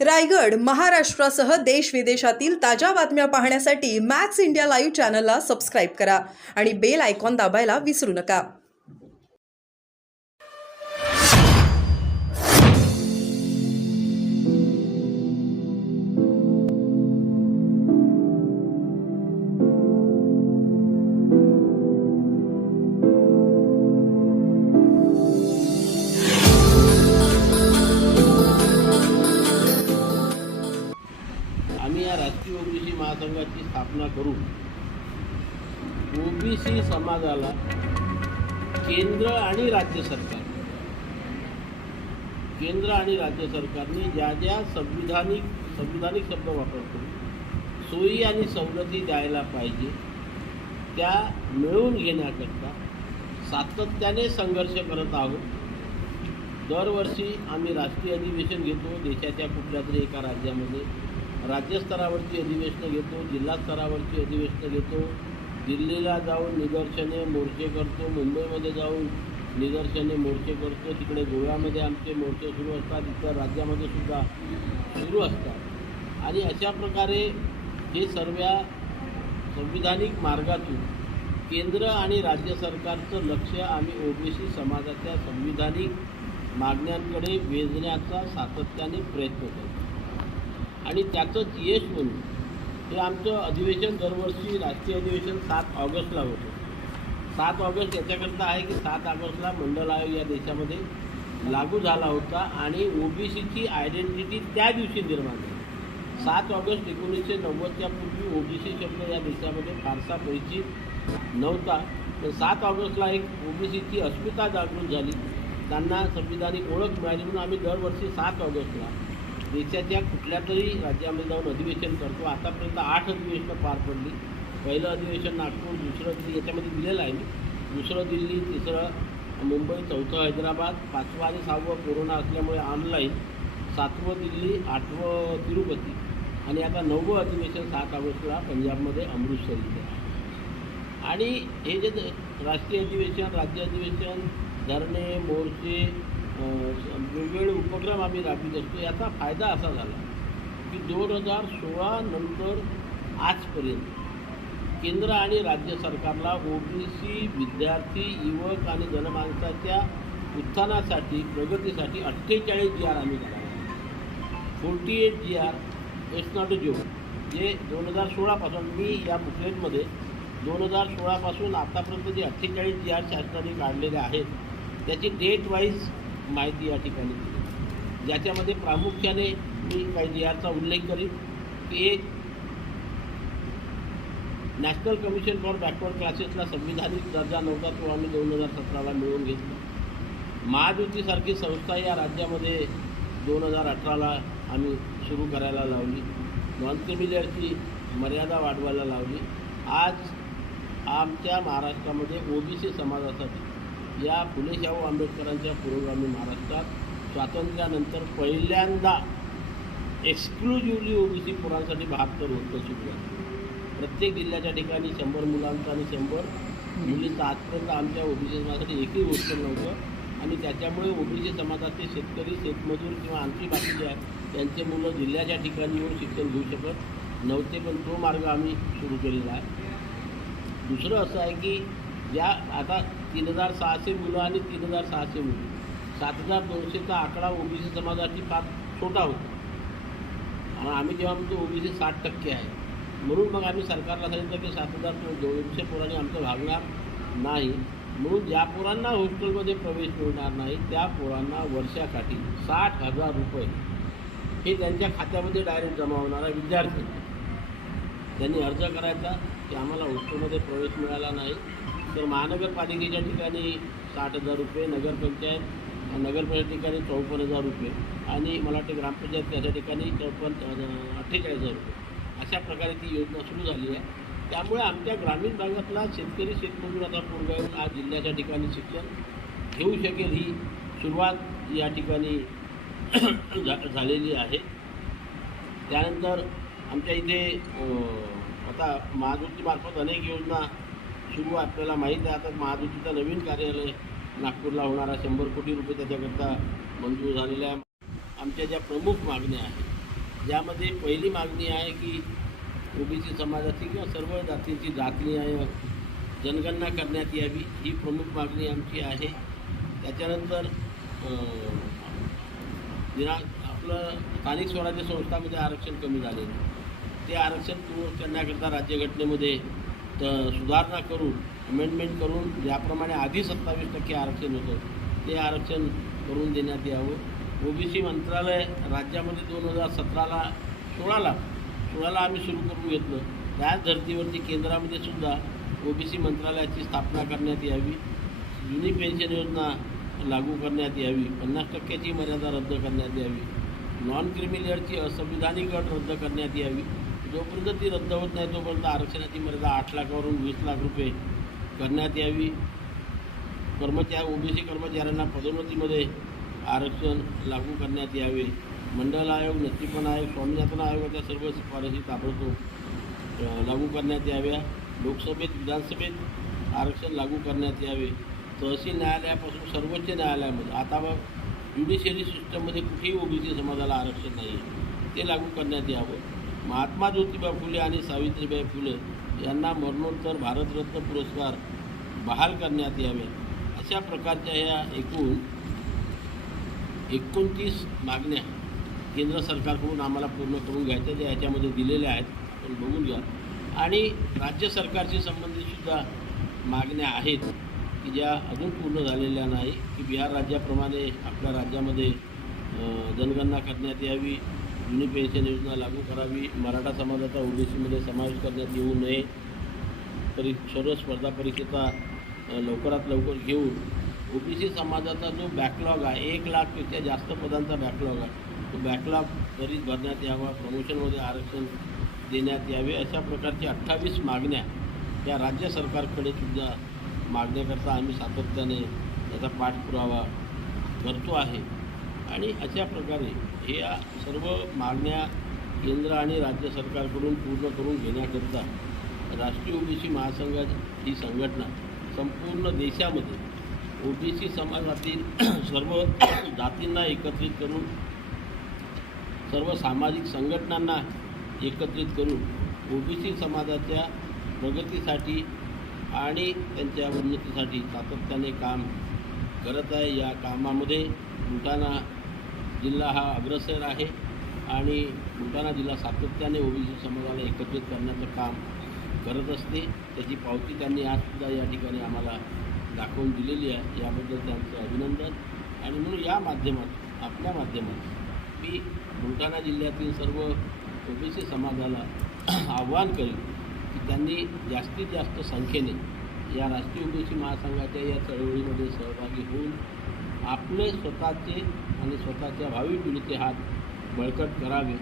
रायगड, महाराष्ट्रासह देश विदेशातील ताज्या बातम्या पाहण्यासाठी मॅक्स इंडिया लाईव्ह चॅनलला सबस्क्राईब करा आणि बेल आयकॉन दाबायला विसरू नका. आम्ही या राष्ट्रीय ओबीसी महासंघाची स्थापना करून ओबीसी समाजाला केंद्र आणि राज्य सरकारने ज्या ज्या संविधानिक शब्द वापरतो सोयी आणि सवलती द्यायला पाहिजे त्या मिळवून घेण्याकरता सातत्याने संघर्ष करत आहोत. दरवर्षी आम्ही राष्ट्रीय अधिवेशन घेतो. देशाच्या कुठल्या तरी एका राज्यामध्ये राज्यस्तरावरची अधिवेशनं घेतो, जिल्हा स्तरावरची अधिवेशनं घेतो, दिल्लीला जाऊन निदर्शने मोर्चे करतो, मुंबईमध्ये जाऊन निदर्शने मोर्चे करतो, तिकडे गोव्यामध्ये आमचे मोर्चे सुरू असतात, इतर राज्यामध्ये सुद्धा सुरू असतात. आणि अशा प्रकारे हे सर्व संविधानिक मार्गातून केंद्र आणि राज्य सरकारचं लक्ष आम्ही ओबीसी समाजाच्या संविधानिक मागण्यांकडे वेधण्याचा सातत्याने प्रयत्न करतो. आणि त्याचंच यश म्हणून हे आमचं अधिवेशन दरवर्षी राष्ट्रीय अधिवेशन 7 ऑगस्टला होतं. 7 ऑगस्ट याच्याकरता आहे की 7 ऑगस्टला मंडल आयोग या देशामध्ये लागू झाला होता आणि ओबीसीची आयडेंटिटी त्या दिवशी निर्माण झाली. 7 ऑगस्ट 1990च्या पूर्वी ओबीसी शब्द या देशामध्ये फारसा परिचित नव्हता. तर 7 ऑगस्टला एक ओबीसीची अस्मिता जागृत झाली, त्यांना संविधानिक ओळख मिळाली. म्हणून आम्ही दरवर्षी 7 ऑगस्टला देशाच्या कुठल्या तरी राज्यामध्ये जाऊन अधिवेशन करतो. आतापर्यंत 8 अधिवेशनं पार पडली. पहिलं अधिवेशन नागपूर, दुसरं दिल्ली, याच्यामध्ये दिलेलं आहे मी, दुसरं दिल्ली, तिसरं मुंबई, चौथं हैदराबाद, 5वं आणि 6वं कोरोना असल्यामुळे ऑनलाईन, 7वं दिल्ली, 8वं तिरुपती आणि आता 9वं अधिवेशन 7 ऑगस्टला पंजाबमध्ये अमृतसर इथे आहे. आणि हे जे राष्ट्रीय अधिवेशन, राज्य अधिवेशन, धरणे, मोर्चे, वेगवेगळे उपक्रम आम्ही राबवित असतो. याचा फायदा असा झाला की 2016 नंतर आजपर्यंत केंद्र आणि राज्य सरकारला ओबीसी विद्यार्थी, युवक आणि जनमानसाच्या उत्थानासाठी, प्रगतीसाठी 48 GR आम्ही काढला. 48 GR it's not a joke. जे 2016पासून मी या बुकलेटमध्ये 2016पासून आतापर्यंत जे 48 GR शासनाने काढलेले आहेत त्याची डेट वाईज माहिती या ठिकाणी दिली, ज्याच्यामध्ये प्रामुख्याने मी काही GRचा उल्लेख करीन की एक नॅशनल कमिशन फॉर बॅकवर्ड क्लासेसला संविधानिक दर्जा नव्हता, तो आम्ही 2017ला मिळवून घेतला. महायुतीसारखी संस्था या राज्यामध्ये 2018ला आम्ही सुरू करायला लावली. नॉन क्रिमिलियरची मर्यादा वाढवायला लावली. आज आमच्या महाराष्ट्रामध्ये ओबीसी समाजासाठी या फुले शाहू आंबेडकरांच्या पुरोगामी महाराष्ट्रात स्वातंत्र्यानंतर पहिल्यांदा एक्सक्लुझिव्हली ओबीसी पोरांसाठी 72 वर्ग सुरू आहे. प्रत्येक जिल्ह्याच्या ठिकाणी 100 मुलांचं आणि 100 मुलींचं. आजपर्यंत आमच्या ओबीसी समाजासाठी एकही गोष्ट नव्हतं आणि त्याच्यामुळे ओबीसी समाजाचे शेतकरी, शेतमजूर किंवा आणखी बाकी जे आहेत त्यांचे मुलं जिल्ह्याच्या ठिकाणी येऊन शिक्षण घेऊ शकत नव्हते, पण तो मार्ग आम्ही सुरू केलेला आहे. दुसरं असं आहे की ज्या आता 3600 मुलं आणि 3600 मुली, 7200चा आकडा ओबीसी समाजाची फार छोटा होता आणि आम्ही जेव्हा म्हणतो ओबीसी 60% आहे, म्हणून मग आम्ही सरकारला सांगितलं की 7200 पोरांनी आमचं भागणार नाही. म्हणून ज्या पोरांना हॉस्टेलमध्ये प्रवेश मिळणार नाही त्या पोरांना वर्षाकाठी 60,000 रुपये हे त्यांच्या खात्यामध्ये डायरेक्ट जमा होणार आहे. विद्यार्थ्यांना त्यांनी अर्ज करायचा की आम्हाला हॉस्टेलमध्ये प्रवेश मिळाला नाही तर महानगरपालिकेच्या ठिकाणी 60,000 रुपये, नगरपंचायत ठिकाणी 54,000 रुपये आणि मला वाटते ग्रामपंचायत त्याच्या ठिकाणी 48,000 रुपये. अशा प्रकारे ती योजना सुरू झाली आहे. त्यामुळे आमच्या ग्रामीण भागातला शेतकरी, शेतमजूर आता पोरगा येऊन आज जिल्ह्याच्या ठिकाणी शिक्षण घेऊ शकेल, ही सुरुवात या ठिकाणी झालेली आहे. त्यानंतर आमच्या इथे आता महायुतीमार्फत अनेक योजना सुरू आपल्याला माहीत आहे. आता महायुतीचं नवीन कार्यालय नागपूरला होणारा 100 कोटी रुपये त्याच्याकरता मंजूर झालेल्या. आमच्या ज्या प्रमुख मागण्या आहेत ज्यामध्ये पहिली मागणी आहे की ओबीसी समाजाची किंवा सर्व जातींची जातनिहाय जनगणना करण्यात यावी, ही प्रमुख मागणी आमची आहे. त्याच्यानंतर आपलं स्थानिक स्वराज्य संस्थांमध्ये आरक्षण कमी झालेलं, ते आरक्षण पूर्ण करण्याकरता राज्यघटनेमध्ये सुधारणा करून अमेंडमेंट करून ज्याप्रमाणे आधी 27% आरक्षण होतं ते आरक्षण करून देण्यात यावं. ओबीसी मंत्रालय राज्यामध्ये 2017ला 16ला आम्ही सुरू करून घेतलं. त्याच धर्तीवरती केंद्रामध्ये सुद्धा ओबीसी मंत्रालयाची स्थापना करण्यात यावी. जुनी पेन्शन योजना लागू करण्यात यावी. 50%ची मर्यादा रद्द करण्यात यावी. नॉन क्रिमिलियरची असंविधानिक अट रद्द करण्यात यावी. जोपर्यंत ती रद्द होत नाही तोपर्यंत आरक्षणाची मर्यादा 8 लाखावरून 20 लाख रुपये करण्यात यावी. ओबीसी कर्मचाऱ्यांना पदोन्नतीमध्ये आरक्षण लागू करण्यात यावे. मंडल आयोग, नक्तीपण आयोग, स्वामीनाथन आयोगाच्या सर्व शिफारसी ताबडतोब लागू करण्यात याव्या. लोकसभेत, विधानसभेत आरक्षण लागू करण्यात यावे. तहसील न्यायालयापासून सर्वोच्च न्यायालयामध्ये, आता मग ज्युडिशियरी सिस्टममध्ये कुठेही ओबीसी समाजाला आरक्षण नाही आहे, ते लागू करण्यात यावं. महात्मा ज्योतिबा फुले आणि सावित्रीबाई फुले यांना मरणोत्तर भारतरत्न पुरस्कार बहाल करण्यात यावे. अशा प्रकारच्या ह्या एकूण 29 मागण्या केंद्र सरकारकडून आम्हाला पूर्ण करून घ्यायच्या, ज्या याच्यामध्ये दिलेल्या आहेत, पण बघून घ्या. आणि राज्य सरकारशी संबंधितसुद्धा मागण्या आहेत की ज्या अजून पूर्ण झालेल्या नाही, की बिहार राज्याप्रमाणे आपल्या राज्यामध्ये जनगणना करण्यात यावी, जुनी पेन्शन योजना लागू करावी, मराठा समाजाचा ओबीसीमध्ये समावेश करण्यात येऊ नये, सर्व स्पर्धा परीक्षेचा लवकरात लवकर घेऊन ओबीसी समाजाचा जो बॅकलॉग आहे, 1 लाखपेक्षा जास्त पदांचा बॅकलॉग आहे, तो बॅकलॉग त्वरित भरण्यात यावा. प्रमोशनमध्ये आरक्षण देण्यात यावे. अशा प्रकारच्या 28 मागण्या त्या राज्य सरकारकडे सुद्धा मागण्याकरता आम्ही सातत्याने याचा पाठपुरावा करतो आहे. आणि अशा प्रकारे हे सर्व मागण्या केंद्र आणि राज्य सरकारकडून पूर्ण करून घेण्याकरता राष्ट्रीय ओबीसी महासंघ ही संघटना संपूर्ण देशामध्ये ओबीसी समाजातील सर्व जातींना एकत्रित करून, सर्व सामाजिक संघटनांना एकत्रित करून ओबीसी समाजाच्या प्रगतीसाठी आणि त्यांच्या उन्नतीसाठी सातत्याने काम करत आहे. या कामामध्ये बुलढाणा जिल्हा हा अग्रेसर आहे आणि बुलढाणा जिल्हा सातत्याने ओबीसी समाजाला एकत्रित करण्याचं काम करत असते. त्याची पावती त्यांनी आजसुद्धा या ठिकाणी आम्हाला दाखवून दिलेली आहे. याबद्दल त्यांचं अभिनंदन. आणि म्हणून या माध्यमात, आपल्या माध्यमात मी बुलढाणा जिल्ह्यातील सर्व ओबीसी समाजाला आव्हान करेन की त्यांनी जास्तीत जास्त संख्येने या राष्ट्रीय ओबीसी महासंघाच्या या चळवळीमध्ये सहभागी होऊन आपले स्वतःचे आणि स्वतःच्या भावी पिढीचे हात बळकट करावे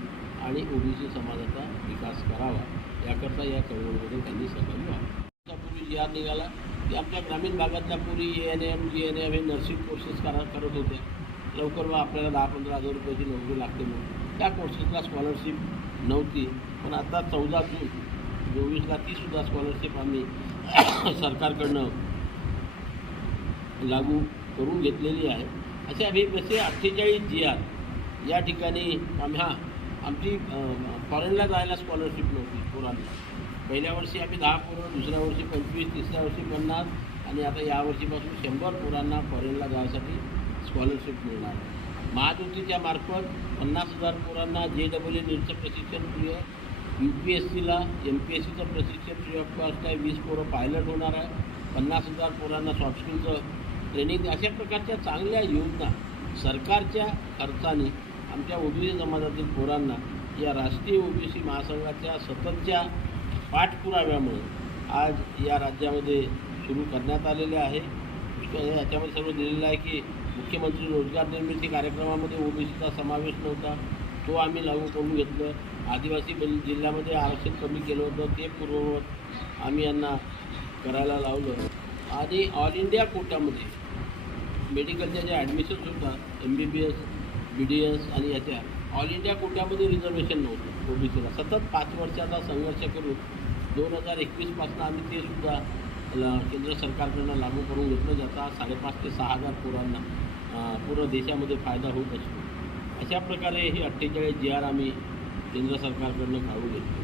आणि ओबीसी समाजाचा विकास करावा. याकरता या चळवळीमध्ये त्यांनी सहभागी व्हावे. त्यापूर्वी जी आर निघाला की आमच्या ग्रामीण भागातल्या पूर्वी ANM, GNM हे नर्सिंग कोर्सेस करत होते. लवकर आपल्याला 10-15 हजार रुपयाची नोकरी लागते म्हणून त्या कोर्सेसला स्कॉलरशिप नव्हती. पण आता 14 जून 2024ला तीसुद्धा स्कॉलरशिप आम्ही सरकारकडनं लागू करून घेतलेली आहे. असे आम्ही जसे 48 GR या ठिकाणी आमची फॉरेनला जायला स्कॉलरशिप नव्हती पोरांना. पहिल्या वर्षी आम्ही 10 पोरं, दुसऱ्या वर्षी 25, तिसऱ्या वर्षी 50 आणि आता यावर्षीपासून 100 पोरांना फॉरेनला जायसाठी स्कॉलरशिप मिळणार. महाज्योतीच्या मार्फत 50,000 पोरांना JEE नीटचं प्रशिक्षण फ्री आहे. UPSCला MPSCचं प्रशिक्षण फ्री ऑफ कॉस्ट आहे. 20 पोरं पायलट होणार आहे. 50,000 पोरांना सॉफ्ट स्किलचं ट्रेनिंग. अशा प्रकारच्या चांगल्या योजना सरकारच्या खर्चाने आमच्या ओबीसी समाजातील पोरांना या राष्ट्रीय ओबीसी महासंघाच्या सततच्या पाठपुराव्यामुळे आज या राज्यामध्ये सुरू करण्यात आलेले आहे. याच्यामध्ये सर्व दिलेलं आहे की मुख्यमंत्री रोजगार निर्मिती कार्यक्रमामध्ये ओबीसीचा समावेश नव्हता, तो आम्ही लागू करून घेतलं. आदिवासी जिल्ह्यामध्ये आरक्षण कमी केलं होतं, ते पूर्ववत आम्ही यांना करायला लावलं. आणि ऑल इंडिया कोटामध्ये मेडिकलच्या ज्या ॲडमिशन्स होतात MBBS, BDS आणि याच्या ऑल इंडिया कोट्यामध्ये रिझर्वेशन नव्हतं ओबीसीला. सतत 5 वर्षाचा संघर्ष करून 2021पासून आम्ही ते सुद्धा केंद्र सरकारकडनं लागू करून घेतलं, ज्याचा 5,500 ते 6,000 पोरांना पूर्ण देशामध्ये फायदा होत असतो. अशा प्रकारे हे 48 GR आम्ही केंद्र सरकारकडनं काढून घेतलं.